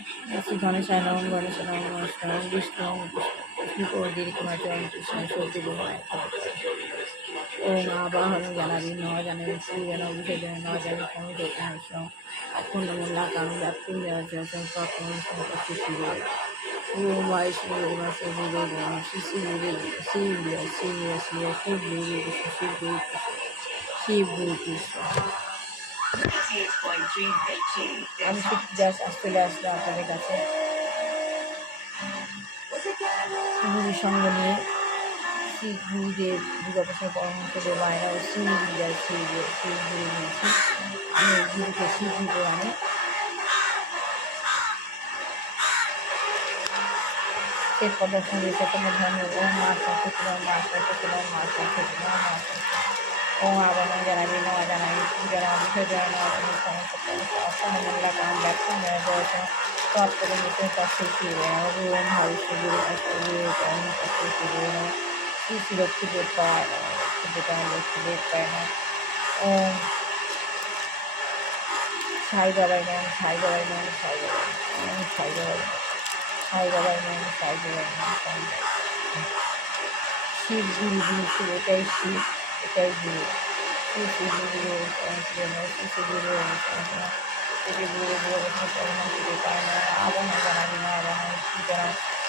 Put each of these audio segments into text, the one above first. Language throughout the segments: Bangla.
শ্রী গণেশায় নম গণেশ নম গণেশ নম বিষ্ণু বিষ্ণু দীর্ঘমাচরণ কৃষ্ণ সর্দি ওম আবাহন জানাবি ন জানাবি সূর্যন অভিষেচন ন জানি ক্ষমতা অখণ্ড মোল্লা কারণ ব্যাপ্তি শিশির ওম আয় শ্রী শ্রী গুরু শিব গুরু শিব গুরু কৃষ্ণ। আমি শিবদাস চলে আসলাম আপনাদের কাছে গুরুর সঙ্গ নিয়ে। শ্রী গুরুদেব দুর্গাপ্রসাদ পরমহংসদেব মায়েরা ও শ্রী বিদ্যার শ্রী গুরু নিয়েছি। আমি গুরুকে স্বীকৃত আমি শ্বেত পদার সঙ্গে চেতনা ধর্ম ও মা সংস্কৃতিলাম মা সংস্কৃতিলাম মা সংস্কৃতিলাম মা ও আবরণ জানাবি ন জানাবি পূজারা বিসর্জন অখণ্ড মঙ্গলা কারণ ব্যাখ্যান জয়সন তৎপরে মিশন তৎসৃষ্টি ওম হরিষ্ঠ গুরু গুরু চরণ তৎসৃষ্টি গুরু শ্রী শ্রী লক্ষ্মীদেব পায় লক্ষ্মীদেব পায় না ওম সাই বাবাই নাম সাই বাবাই নাম সাই বাবাই নাম সাই বাবাই সাই বাবাই নাম সাই বাবাই নাম শিব গুরু গুরু শিব এটাই শিব এটাই গুরু শ্রী শ্রী গুরু শ্রী শ্রী গুরু শ্রী গুরু গুরু পায় না আবরণ জানাবি না জানাবি পূজা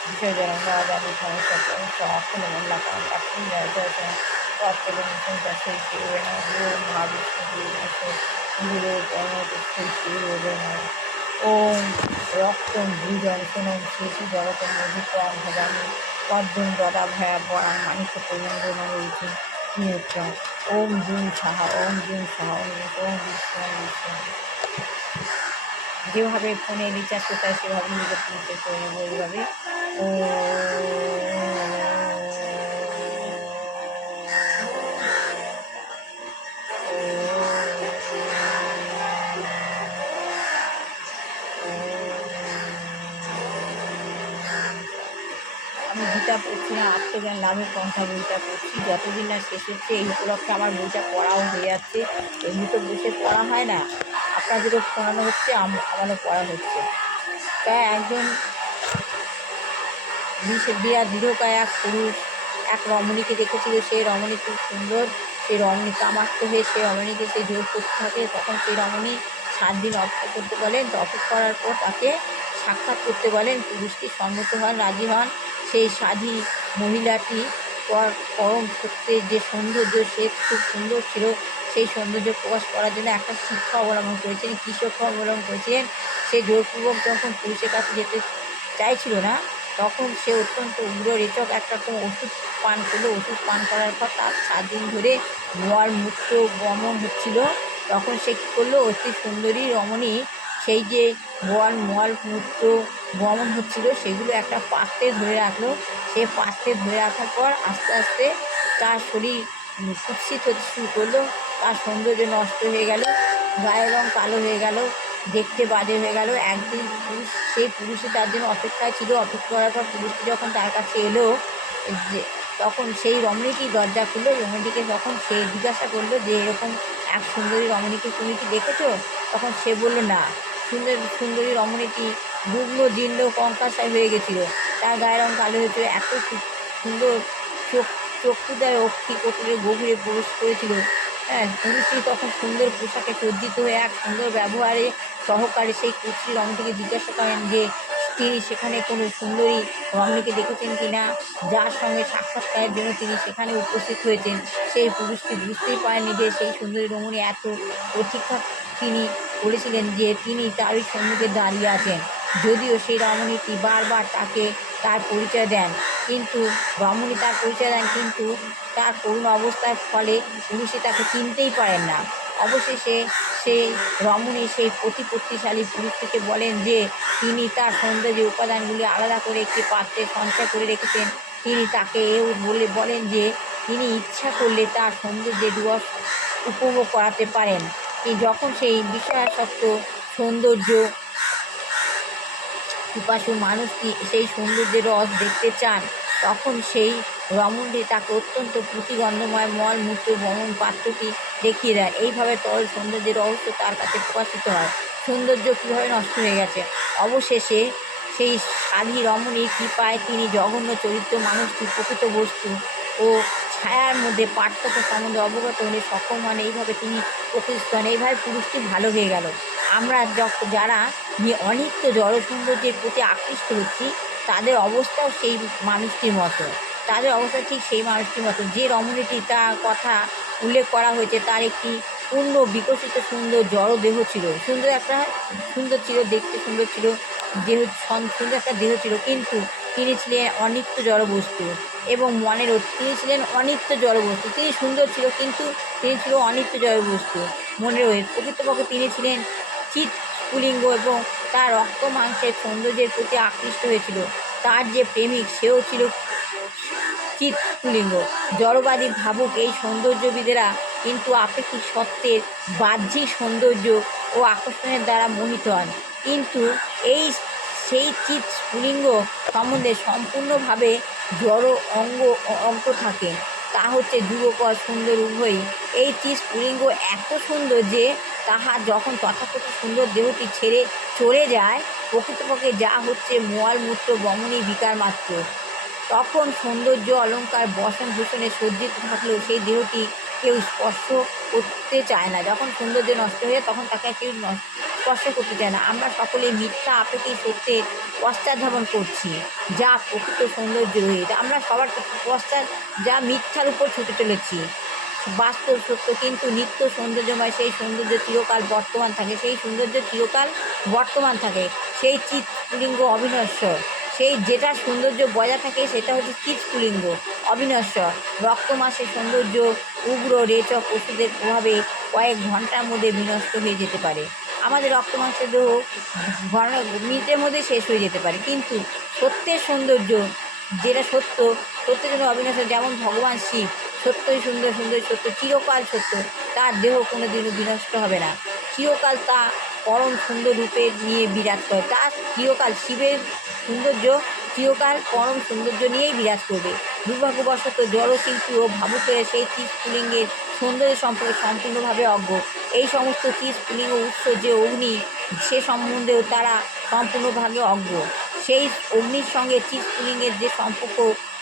বিষয় জানা না জানি সমস্যা অক্ষণ মন্লা কারণ আপনি তৎপরে মিশন সেই শিবে না গুরু মহাবিষ্ণু গুরু গুরু ওম রক্তম ভূজন সোনম শ্রী জগতম অধিকরণ ভবানী পদ্ম গদা ভয়া বরান মানিক্য পরিমঙ্গল রয়েছে নিয়ন্ত্রণ ওম জুম সাহা ওম জুম সাহা ওম বিষ্ণু বিষ্ণু। যেভাবে ফোনে রিচার্জ করতে হয় সেভাবে নিজের রিচার্জ করে নেবো এইভাবে। ও আমি গীতা পড়ছি না, আত্মজ্ঞান লাভের পন্থা বইটা পড়ছি। যতদিন না শেষ হচ্ছে এই উপলক্ষে আমার বইটা পড়াও হয়ে যাচ্ছে। এমনি তো বসে পড়া হয় না, আপনাদেরও শোনানো হচ্ছে, আমারও পড়া হচ্ছে। তাই একজন দৃঢ়কায় এক পুরুষ এক রমণীকে দেখেছিল। সেই রমণী খুব সুন্দর, সেই রমণী কামাক্ত হয়ে সেই রমণীকে সে জোর করতে থাকে। তখন সেই রমণী 7 দিন অপেক্ষা করতে বলেন। অপেক্ষা করার পর তাকে সাক্ষাৎ করতে বলেন। পুরুষটি সম্মত হন, রাজি হন। সেই সাধী মহিলাটি পরম সত্যের যে সৌন্দর্য, সে খুব সুন্দর ছিল। সেই সৌন্দর্য প্রকাশ করার জন্য একটা শিক্ষা অবলম্বন করেছেন। কী শিক্ষা অবলম্বন করেছেন? সে জোরপূর্বক যখন পুরুষের কাছে যেতে চাইছিল না, তখন সে অত্যন্ত উগ্র রেচক একরকম ওষুধ পান করলো। ওষুধ পান করার পর তার 7 দিন ধরে মল মূত্র বমন হচ্ছিল। তখন সে কী করলো? অতি সুন্দরী রমণী সেই যে মল মূত্র বমন হচ্ছিল সেগুলো একটা পাত্রে ধরে রাখলো। সে পাত্রে ধরে রাখার পর আস্তে আস্তে তার শরীর কুৎসিত হতে শুরু করলো। তার সৌন্দর্য নষ্ট হয়ে গেল, গায়ের রং কালো হয়ে গেল, দেখতে বাজে হয়ে গেল। একদিন সেই পুরুষই তার জন্য অপেক্ষায় ছিল। অপেক্ষা করার পর পুরুষটি যখন তার কাছে এলো, যে তখন সেই রমণীটি দরজা খুললো। রমণীটিকে তখন সে জিজ্ঞাসা করলো যে এরকম এক সুন্দরী রমণীকে তুমি কি দেখেছো? তখন সে বললো না। সুন্দরী রমণীটি রুগ্ন জীর্ণ কঙ্কালসায় হয়ে গেছিলো, তার গায়ের রং কালো হয়েছিল। এত সুন্দর চক্ষুদায় অক্ষি কোটরে গভীরে প্রবেশ করেছিল। হ্যাঁ, পুরুষটি তখন সুন্দর পোশাকে সজ্জিত হয়ে এক সুন্দর ব্যবহারে সহকারে সেই কুৎসি রমণীটিকে জিজ্ঞাসা করেন যে তিনি সেখানে কোনো সুন্দরী রমণীকে দেখেছেন কি না, যার সঙ্গে সাক্ষাৎকারের জন্য তিনি সেখানে উপস্থিত হয়েছেন। সেই পুরুষটি বুঝতেই পারেননি যে সেই সুন্দরী রমণী এত প্রতীক্ষা তিনি করেছিলেন যে তিনি তারই সম্মুখে দাঁড়িয়ে আছেন। যদিও সেই রমণীটি বারবার তাকে তার পরিচয় দেন, কিন্তু রমণী তার পরিচয় দেন, কিন্তু তার করুণ অবস্থার ফলে পুরুষে তাকে চিনতেই পারেন না। অবশেষে সেই রমণী সেই প্রতিপত্তিশালী পুরুষটিকে বলেন যে তিনি তার সৌন্দর্যের উপাদানগুলি আলাদা করে একটি পাত্রে সঞ্চয় করে রেখেছেন। তিনি তাকে এও বলেন যে তিনি ইচ্ছা করলে তার সৌন্দর্যের রস উপভোগ করাতে পারেন। যখন সেই বিষয়াসক্ত সৌন্দর্য পিপাসু মানুষটি সেই সৌন্দর্যের রস দেখতে চান, তখন সেই রমণী তাকে অত্যন্ত প্রতিগন্ধময় মল মূত্র বমন পাত্রটি দেখিয়ে দেন। এইভাবে তরল সৌন্দর্যের রহস্য তার কাছে প্রকাশিত হয়। সৌন্দর্য কীভাবে নষ্ট হয়ে গেছে। অবশেষে সেই সাধী রমণীর কৃপায় তিনি জঘন্য চরিত্র মানুষটি প্রকৃত বস্তু ও ছায়ার মধ্যে পার্থক্য সম্বন্ধে অবগত হলে সক্ষম হন। এইভাবে তিনি প্রকৃত হন। এইভাবে পুরুষটি ভালো হয়ে গেল। আমরা যারা অনিত্য জড় সৌন্দর্যের প্রতি আকৃষ্ট হচ্ছি, তাদের অবস্থাও সেই মানুষটির মতো। তাদের অবস্থা ঠিক সেই মানুষটির মতো। যে রমণীটি তার কথা উল্লেখ করা হয়েছে, তার একটি পূর্ণ বিকশিত সুন্দর জড় দেহ ছিল। সুন্দর ছিল, দেখতে সুন্দর ছিল, দেহ সুন্দর একটা দেহ ছিল, কিন্তু তিনি ছিলেন অনিত্য জড়বস্তু এবং মনেরও তিনি ছিলেন অনিত্য জড়বস্তু। তিনি সুন্দর ছিল, কিন্তু তিনি ছিল অনিত্য জড়বস্তু মনেরও। প্রকৃতপক্ষে তিনি ছিলেন চিৎ স্ফুলিঙ্গ এবং তার রক্ত মাংসের সৌন্দর্যের প্রতি আকৃষ্ট হয়েছিল। তার যে প্রেমিক, সেও ছিল চিৎ স্ফুলিঙ্গ। জড়বাদী ভাবুক এই সৌন্দর্যবিদেরা কিন্তু আপেক্ষিক সত্যের বাহ্যিক সৌন্দর্য ও আকর্ষণের দ্বারা মোহিত হন, কিন্তু সেই চিৎ স্ফুলিঙ্গ সম্বন্ধে সম্পূর্ণভাবে জড় অঙ্গ থাকে। তা হচ্ছে যুগপৎ সুন্দর উভয়ই। এই চিৎ স্ফুলিঙ্গ এত সুন্দর যে তাহা যখন তথাকথিত সুন্দর দেহটি ছেড়ে চলে যায়, প্রকৃতপক্ষে যা হচ্ছে মলমূত্র বমনী বিকার মাত্র। তখন সৌন্দর্য অলঙ্কার বসন ভূষণে সজ্জিত থাকলেও সেই দেহটি কেউ স্পর্শ করতে চায় না। যখন সৌন্দর্য নষ্ট হয়ে তখন তাকে কেউ স্পর্শ করতে চায় না। আমরা সকলে মিথ্যা আপেক্ষিক সত্যের পশ্চাৎধাবন করছি, যা প্রকৃত সৌন্দর্য রয়েছে। আমরা সবার পশ্চাৎ যা মিথ্যার উপর ছুটে চলেছি, বাস্তব সত্য কিন্তু নিত্য সৌন্দর্যময়। সেই সৌন্দর্য চিরকাল বর্তমান থাকে, সেই সৌন্দর্য চিরকাল বর্তমান থাকে। সেই চিৎ স্ফুলিঙ্গ অবিনশ্বর। সেই যেটা সৌন্দর্য বজায় থাকে সেটা হচ্ছে চিৎ স্ফুলিঙ্গ অবিনশ্বর। রক্তমাসের সৌন্দর্য উগ্র রেচক ওষুধের প্রভাবে কয়েক ঘন্টার মধ্যে বিনষ্ট হয়ে যেতে পারে। আমাদের রক্তমাংসের দেহ মিনিটের মধ্যে শেষ হয়ে যেতে পারে, কিন্তু সত্যের সৌন্দর্য যেটা সত্যের জন্য অবিনশ্বর। যেমন ভগবান শিব সত্যই সুন্দর, সুন্দর সত্য, চিরকাল সত্য। তার দেহ কোনো দিনও বিনষ্ট হবে না। চিরকাল তা পরম সুন্দর রূপে নিয়ে বিরাজ করে। তার চিরকাল শিবের সৌন্দর্য চিরকাল পরম সৌন্দর্য নিয়েই বিরাজ করবে। দুর্ভাগ্যবশত জড়শিল্পী ও ভাবুকেরা সেই চিৎ স্ফুলিঙ্গের সৌন্দর্য সম্পর্কে সম্পূর্ণভাবে অজ্ঞ। এই সমস্ত চিৎ স্ফুলিঙ্গ উৎস যে অগ্নি, সে সম্বন্ধেও তারা সম্পূর্ণভাবে অজ্ঞ। সেই অগ্নির সঙ্গে চিৎ স্ফুলিঙ্গের যে সম্পর্ক,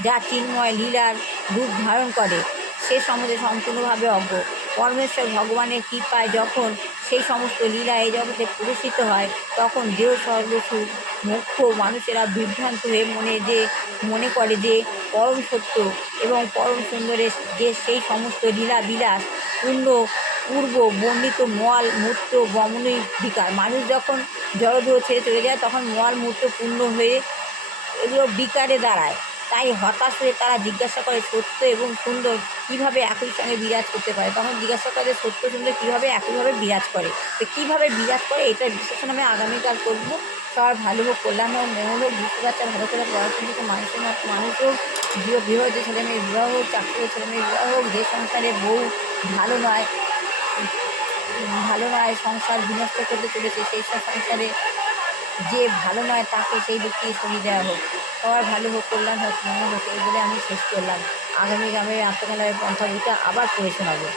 যা চিন্ময় লীলার রূপ ধারণ করে, সে সম্বন্ধে সম্পূর্ণভাবে অজ্ঞ। পরমেশ্বর ভগবানের কৃপায় যখন সেই সমস্ত লীলা এই জগতে প্রদর্শিত হয়, তখন দেহ সর্বসুখ মুখ্য মানুষেরা বিভ্রান্ত হয়ে মনে করে যে পরম সত্য এবং পরম সুন্দরের যে সেই সমস্ত লীলা বিলাস পূর্ব বর্ণিত মল মূত্র বমনী বিকার। মানুষ যখন জড়দেহ ছেড়ে চলে যায়, তখন মল মূত্র পূর্ণ হয়ে এগুলো বিকারে দাঁড়ায়। তাই হতাশ হয়ে তারা জিজ্ঞাসা করে সত্য এবং সুন্দর কীভাবে একই সঙ্গে বিরাজ করতে পারে। তখন জিজ্ঞাসা করে সত্য সুন্দর কীভাবে একইভাবে বিরাজ করে। তো কীভাবে বিরাজ করে এটার বিশ্লেষণ আমি আগামীকাল করবো। সবার ভালো হোক, কল্যাণ হোক, মঙ্গল হোক, দুঃখ বাচ্চা ভালো করে পড়াশোনা হোক, মানুষের মতো মানুষ হোক, বিবাহিত ছেলেমেয়ের বিবাহ হোক, চাকরি ছেলেমেয়ের বিবাহ হোক। যে সংসারে বউ ভালো নয়, সংসার বিনষ্ট করতে চলেছে, সেই সব সংসারে যে ভালো নয় তাকে সেই ব্যক্তিকে সরিয়ে দেওয়া হোক। সবার ভালো হোক, কল্যাণ হোক, মঙ্গল হোক, এই বলে আমি শেষ করলাম। আগামী আত্মজ্ঞানের পন্থা বইটা আবার পড়ে শোনাবো।